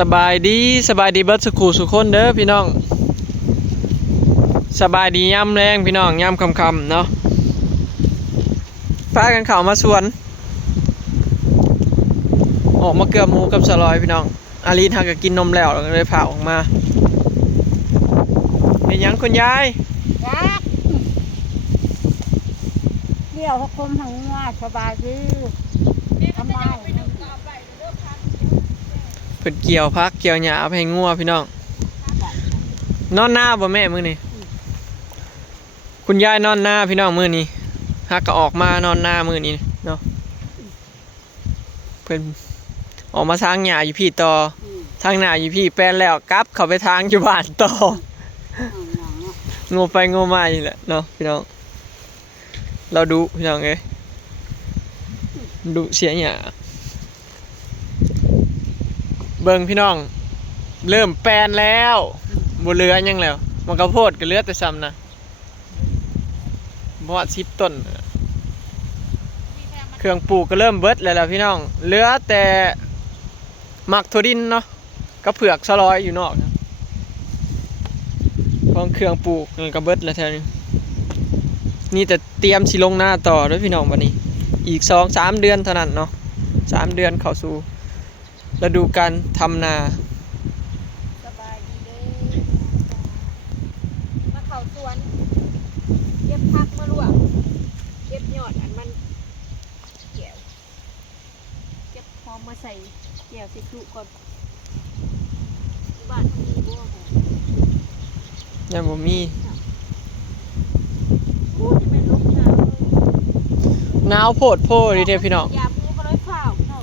สบายดีเบิดสุขุสุคนเด้อพี่น้องสบายดีย่ำแรงพี่น้องย่ำคำเนาะพากันเข้ามาสวนออกมาเกือบหมูกับสลอยพี่น้องอาลีทาก็กินนมแล้วเลยผ่าออกมาเป็นยังคุณยายเดี่ยวเขาคมทั้งงาสบายดีทำไมเพิ่นเกี่ยวพักเกี่ยวหญ้าให้งัวพี่น้องนอนหน้าบ่แม่มื้อนี้คุณยายนอนหน้าพี่น้องมื้อนี้ฮักก็ออกมานอนหน้ามื้อนี้เนาะเพิ่นออกมาทางหญ้าอยู่พี่ต่อทางหน้าอยู่พี่แปลนแล้วกลับเข้าไปทางอยู่บ้านต่องูไปงูมาอีกแหละเนาะพี่น้องเราดูพี่น้องเอ้ยดูเสียหญ้าเบิ่งพี่น้องเริ่มแปลนแล้วบ่เหลือหยังแล้วมันก็โพดก็เหลือแต่ซ้ำนะบ่ว่า10ต้นเครื่องปลูกก็เริ่มเบิดแล้วพี่น้องเหลือแต่หมักถั่วดินเนาะก็เผือกสลอยอยู่นอกนะของเครื่องปลูกก็เบิดแล้วแท้นี้นี่แต่เตรียมสิลงหน้าต่อด้วยพี่น้องบัดนี้อีก 2-3 เดือนเท่านั้นเนาะ3 เดือนเข้าสู่ฤดูการทำนาสบายดีเลยมาเข้าสวนเก็บผักมาลวกเก็บยอดอันมันเกี่ยวเก็บหอมมาใส่เกี่ยวใส่ถุก่อนบ้านมีบัวยังบ่มีพูดจะเป็นลมหนาวหนาวโพดโพดิเด้พี่น้องยามูก็เลยฝ่าวเนาะ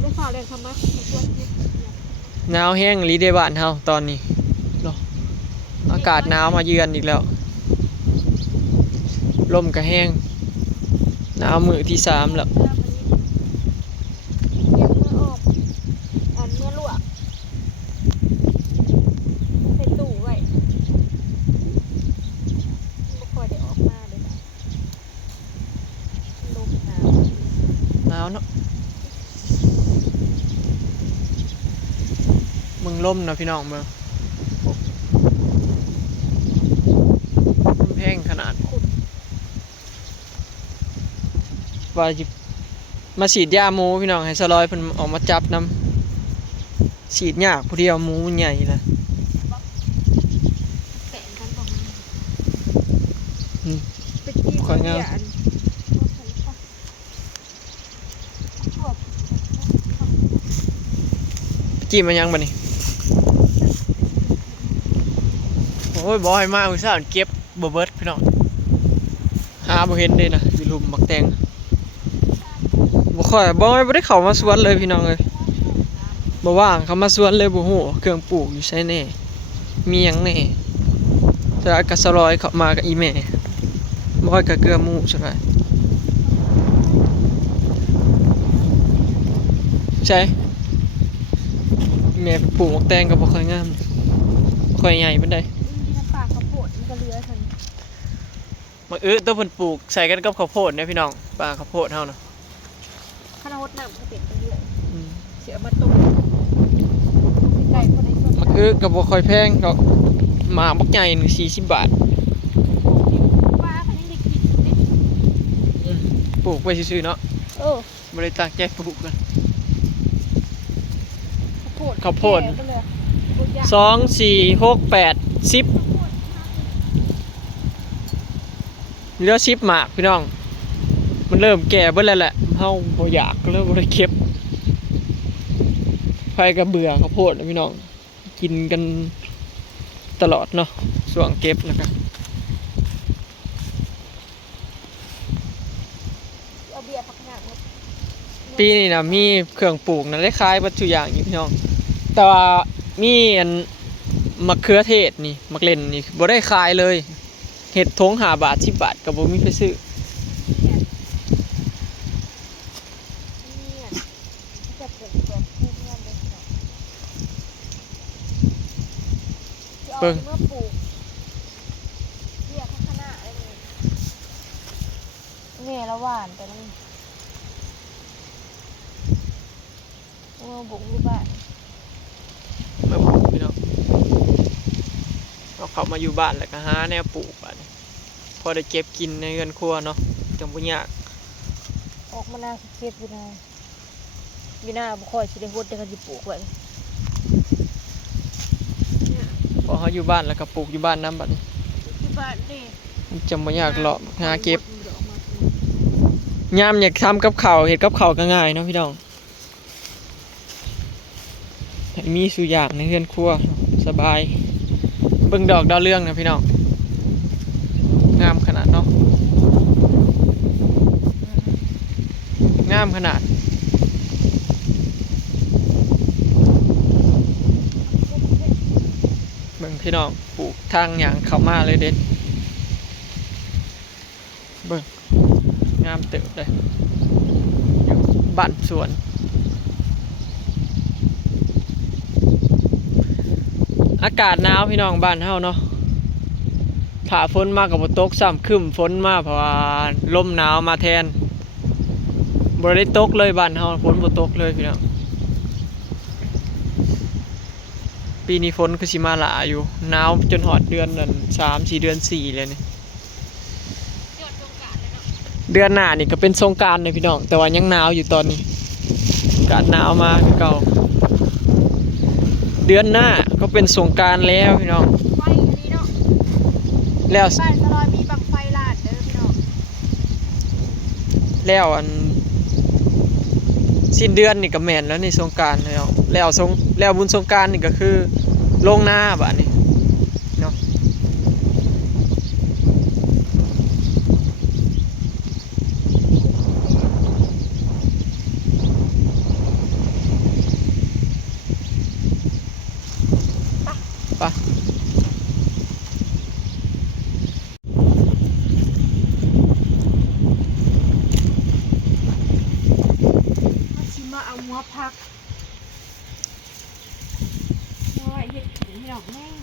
เลยฝ่าวแรงทำไมชวนคิดหนาวแห้งลีเดบ้านเฮาตอนนี้เนาะอากาศหนาวมาเยือนอีกแล้วลมก็แห้งหนาวมื้อที่3แล้วหนาวเนาะมึงล่มนะพี่น้องเมืองแห้งขนาดว่าจิมาฉีดยาหมูพี่น้องให้สลอยเพิ่นออกมาจับน้ำฉีดยากผู้เดียวหมูใหญ่เลยค่อยงามจิ้มมันยังบ่นี่โอ้ยบ่ให้มาอุตส่าห์เก็บบ่เบิดพี่น้องหาบ่เห็นเลยนะอยู่หลุมมักแตงบ่ค่อยบ่ได้เข้ามาสวนเลยพี่น้องเอ้ยบ่ว่างเข้ามาสวนเลยบ่ฮู้เครื่องปลูกอยู่ไสแน่มีหยังแน่แต่กะสลอยเข้ามากับอีแม่บ่กับเกลือหมูใช่ไหมใช่แม่ปลูกมักแตงก็บ่ค่อยงามค่อยใหญ่ปานใดมักตัวเพิ่นปลูกใส่กันกับข้าวโพดเนี่ยพี่น้องปลาข้าวโพดเฮานะข้าวโพดน้ำก็เป็นไปเรื่อยเสียมาตุ้มไก่คนใดคนมักก็บ่ค่อยแพงดอกหมาบักใหญ่นึง40 บาทปลาคันนี้ได้กินดิปลูกไว้ซื่อๆเนาะบ่ได้ตั้งใจปลูกกันข้าวโพด2 4 6 8 10เหลือ10หมากพี่น้องมันเริ่มแก่เบิดแล้วแหละเฮาบ่อยากก็เลยบ่ได้เก็บไผก็เบื่อข้าวโพดนะพี่น้องกินกันตลอดเนาะช่วงเก็บแล้วก็ปีนี้นะมีเครื่องปลูกนะได้ขายวัตถุอย่างอยู่พี่น้องแต่ว่ามีอันมะเขือเทศนี่มะเล่นนี่บ่ได้ขายเลยเห็ดทง5 บาท10 บาทก็บ่มีไปซื้อเบิ่งเนี่ยละหวานแต่นี่บุกอยู่บ้าน เอาเข้ามาอยู่บ้านแล้วก็หาแนวปลูกบัดนี้พอได้เก็บกินในเรือนครัวเนาะจังบ่ยาก ออกมาหน้าเก็บอยู่นาบ่ค่อยสิได้ฮดได้กันสิปลูกไว้ พอเขาอยู่บ้านแล้วก็ปลูกอยู่บ้านน้ำบัดนี้ ที่บ้านนี่ มันจะบ่ยากเลาะหาเก็บยามอยากทำกับข้าวเฮ็ดกับข้าวก็ง่ายเนาะพี่น้องมีสุอย่างในเรือนครัวสบายเบิ่งดอกดาวเรืองนะพี่น้องงามขนาดเนาะงามขนาดเบิ่งพี่น้องปลูกทางหยางเข้ามาเลยเด็ดเบิ่งงามเติบเลยอยู่บ้านสวนอากาศหนาวพี่น้องบ้านเฮาเนาะถ้าฝนมากับบ่ตกซ้ำครึ้มฝนมาเพราะว่าลมหนาวมาแทนบ่ได้ตกเลยบ้านเฮาฝนบ่ตกเลยพี่น้องปีนี้ฝนคือสิมาหลายอยู่หนาวจนฮอดเดือนนั้น3-4 เดือน 4เลยนี่เดือนหน้านี่ก็เป็นสงกรานต์เลยพี่น้องแต่ว่ายังหนาวอยู่ตอนนี้อากาศหนาวมาคือเก่าเดือนหน้าก็เป็นสงกรานต์แล้วพี่น้อง ไฟอันนี้เนาะ แล้ว บ้านตลอดมีบังไฟลาดเด้อพี่น้อง แล้วอันสิ้นเดือนนี่ก็แม่นแล้วนี่สงกรานต์แล้วบุญสงกรานต์นี่ก็คือลงหน้าบัดนี้เนาะไปสิมาเอาหัวผักโอ้ยเฮ็ดกินพี่น้องแม่ง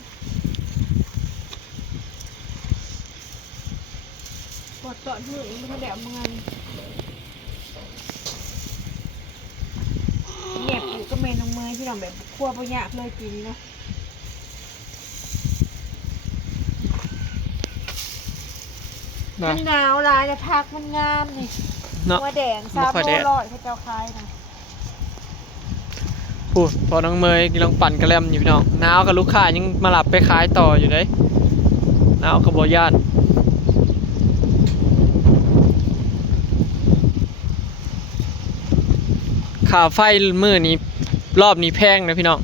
กดตอดมืออีกมันได้เอามาแหนบอยู่ก็เมนลงมือพี่น้องแบบคั่วบ่ยากเลยปีนี้เนาะ มันหนาวหลายแต่ผักมันงามนี่ เนาะ หัวแดง บ่ค่อยแดด 300เขาเจ้าขายนะ พูดพอน้องเมยกำลังปั่นกระแลมอยู่พี่น้องหนาวกับลูกค้ายังมาหลับไปขายต่ออยู่เลยหนาวกับบ่ย่านค่าไฟมื้อนี้รอบนี้แพงนะพี่น้อง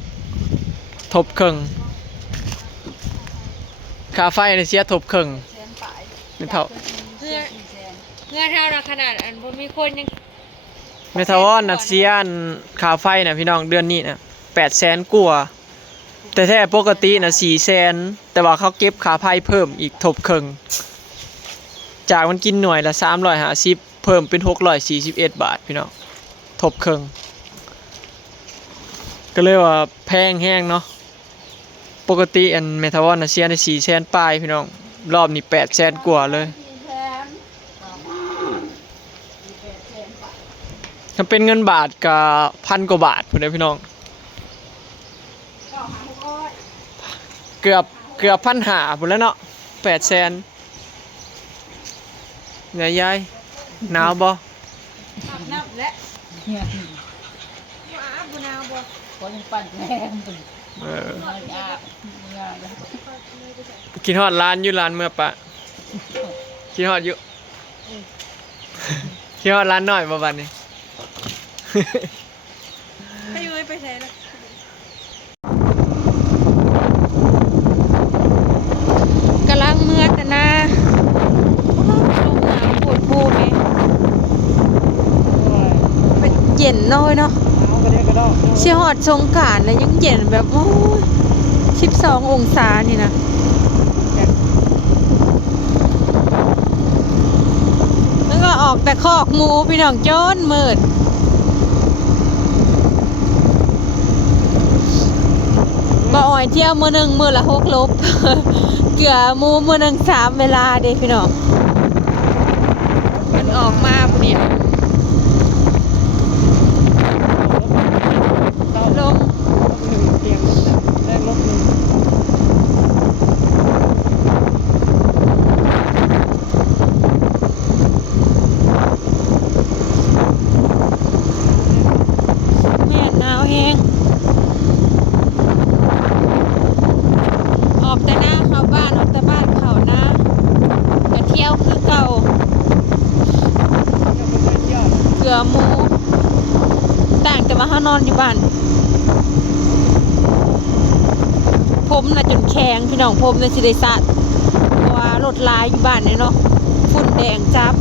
ทบครึ่งค่าไฟเนี่ยเสียทบครึ่งเป็นเท่า เงื่อเท่านะขนาดอันบ่มีคนยัง เมทาวอนน่ะเสียอันค่าไฟน่ะพี่น้องเดือนนี้น่ะ800,000กว่าแต่แท้ปกติน่ะ400,000แต่ว่าเขาเก็บค่าไฟเพิ่มอีกทบครึ่งจากมันกินหน่วยละ350เพิ่มเป็น641บาทพี่น้องทบครึ่งก็เลยว่าแพงแห้งเนาะปกติอันเมทาวอนน่ะเสียได้400,000ปลายพี่น้องรอบนี้800,000กว่าเลยถ้าเป็นเงินบาทก็1,000 กว่าบาทพุ่นเด้อพี่น้องเกือบ1,500พุ่นแล้วเนาะ800,000ยายหนาวบ่ น้ำและ เนี่ย ว้าบ่หนาวบ่ คนปั่นแรงตึง เออ ยากยากเลย กินฮอดร้านอยู่ร้านเมื่อปะกินฮอดอยู่กินฮอดร้านน้อยบ่บัดนี้ ให้เอ้ยไปใช้ละกำลังเมื่อแต่นะลงน้ำปวดพูดนี่เป็นเย็นน้อยเนาะ เอาก็ได้ก็ดอก เชี่ยฮอดสงกรานต์แล้วยังเย็นแบบโอ้ย12 องศานี่นะแล้วก็ออกแต่คอกหมูพี่น้องโจนมืดบ่อ่อยเที่ยวมื้อหนึงมื้อละ6 ลบ เกลือหมูมื้อหนึง3 เวลาเด้พี่น้องมันออกมาพุ่นนี่ลม เตียงแรกลบนึง เฮานอนอยู่บ้านผมน่ะจนแข็งพี่น้องผมน่ะสิได้สาดเพราะว่ารถลายอยู่บ้านเนี่ยเนาะฝุ่นแดงจับ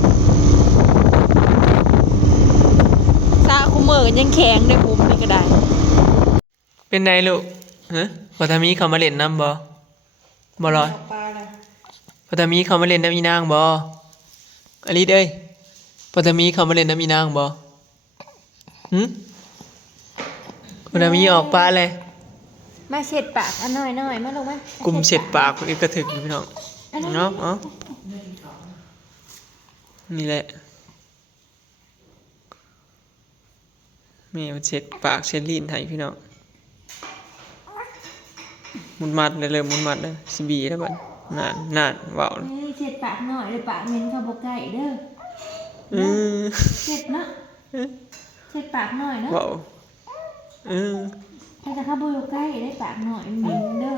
สาคุมื้อกันยังแข็งได้ผมนี่ก็ได้ เป็นไงลูกฮะพอทามีเขามาเล่นน้ำบ่บ่ลอย ปลาเลย พอทามีเขามาเล่นน้ำอีนางบ่อลิศเอ้ยพอทามีเขามาเล่นน้ำอีนางบ่หึพอทามีออกปลาเลย มาเช็ดปากอันหน่อยมาลงมาก ลุ่มเสร็จปากคนนี้กระถึกอยู่พี่น้องเนาะเอ้านี่แหละแม่มันเสร็จปากเสร็จลิ้นให้พี่น้องมุนมัดเลยเริ่มมุนมัดเลยสิบีแล้วบัดนานเว้าเลย เช็ดปากหน่อยเลยปากเหม็นเข้าบ่ใกล้เด้อ อือ เช็ดเนาะเช็ดปากหน่อยเนาะ เว้าอือ ถ้าจะเข้าบ่อยู่ใกล้ได้ปากหน่อยเหม็นเด้อ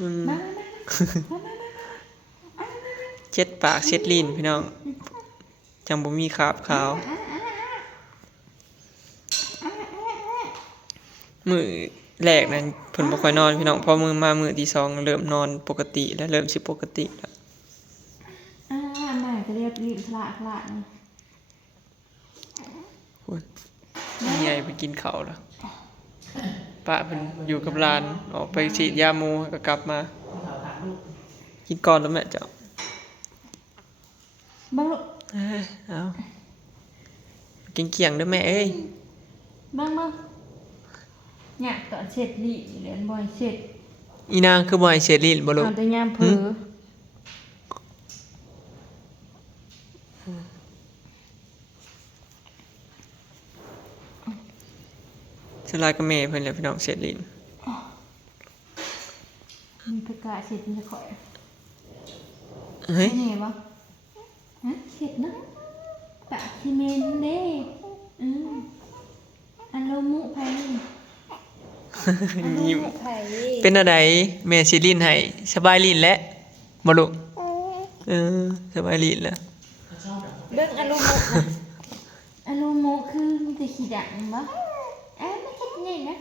อือ มา เช็ดปากเช็ดลิ้นพี่น้องจังบ่มีคราบขาวมื้อแรกนั้นเพิ่นบ่ค่อยนอนพี่น้องพอมื้อที่สองเริ่มนอนปกติแล้วเริ่มสิปกติแล้ว แม่ก็เรียกลิ้นคละนี่ คุณยายไปกินข้าวแล้วป้าเพิ่นอยู่กับหลานออกไปฉีดยาหมูก็กลับมา กินก่อนแล้วแม่เจ้า บังลูก เอากินเกี่ยงเด้อแม่เอ้ย บังเนี่ยตอนเช็ดลิ้นเรียนบ่อยเช็ด อีนางคือบ่ให้เสียลิ้นบ่ลูก เอาแต่ยามเผลอ สลายกับแม่เพิ่นแหละพี่น้องเสียลิ้น มีประกาศเช็ดมันจะข่อย เฮ้ย แน่บ่ฮะเช็ดเนาะปากสิเหม็นเด้อันโลมุไผอันโล ยิ้ม มุไผ เป็นอะไรแม่สิลิ้นให้สบายลิ้นแล้วบ่ลูกสบายลิ้นแล้ว เบิ่งอันโลมุนะอันโลมุคือมีแต่ขี้ดังบ่ไม่เช็ดไงนะ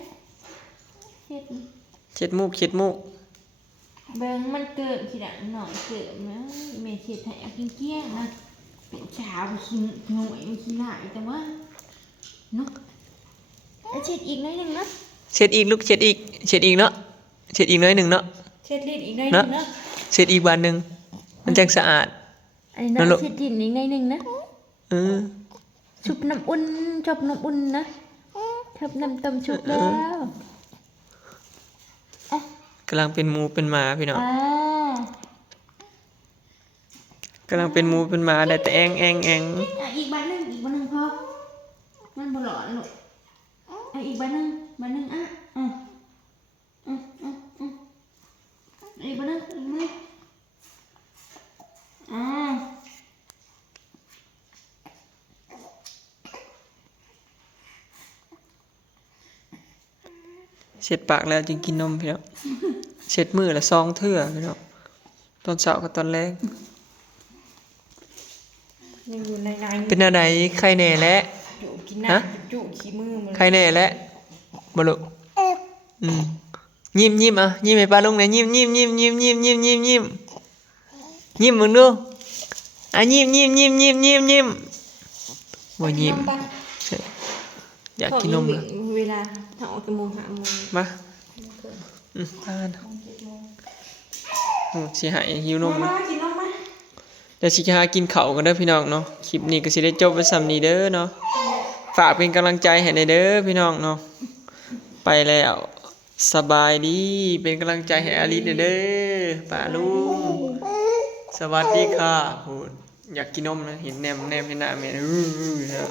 เช็ด เช็ดมูกเช็ดมูก เบิ่งมันเกิดขี้ดังหน่อยเกิดนะแม่เช็ดให้เอาเกลี้ยงๆนะเป็นชาวขี้หน่วยขี้หลายแต่ว่าเนาะเช็ดอีกหน่อยหนึงนะ เช็ดอีกลูกเช็ดอีกเช็ดอีกเนาะเช็ดอีกหน้อยหนึงเนาะ เช็ดลิ้นอีกหน่อยหนึงนะ เช็ดอีกวันหนึงมันจังสะอาด อันนี้ นั่นลู นะ ก เช็ดลิ้นอีกหน่อยหนึงนะ เออ ชุบน้ำอุ่นชอบน้ำอุ่นนะชอบน้ำต้มชุบแล้ว กำลังเป็นหมูเป็นหมาพี่น้อง อ่าก ำลังเป็นหมูเป็นหมาได้แต่แองอีกบ้านหนึงพอมันบ่หลอนลูกอีกบ้านหนึงอีกบ้านหนึงเช็ดปากแล้วจึงกินนมพี่น้องเช็ดมือละ2 เทื่อพี่น้องตอนเช้ากับตอนแรก ยังอยู่ใน เป็นอะไรใครแน่แล้ว อยู่กิน ฮะ น้ำจุขี้มือมัน ใครแน่แล้วบ่ลูกยิ้มอ่ะยิ้มให้ป้าลุงหน่อยยิ้มมึงดูอ่ะยิ้มบ่ยิ้มอยากกินนมนะ เวลาถ้าออกจากโมงหาโมง มาทานโอ้สิหายหิวนมนะ กินนมไหม เดี๋ยวสิหากินข้าวกันเด้อพี่น้องเนาะคลิปนี้ก็สิได้จบไว้ส่ำนี้เด้อเนาะฝากเป็นกำลังใจให้ในเด้อพี่น้องเนาะไปแล้วสบายดีเป็นกำลังใจให้อาลิสเด้อป้าลุงสวัสดีค่ะโหอยากกินนมนะเห็นแนมเห็นหน้าแม่เนาะ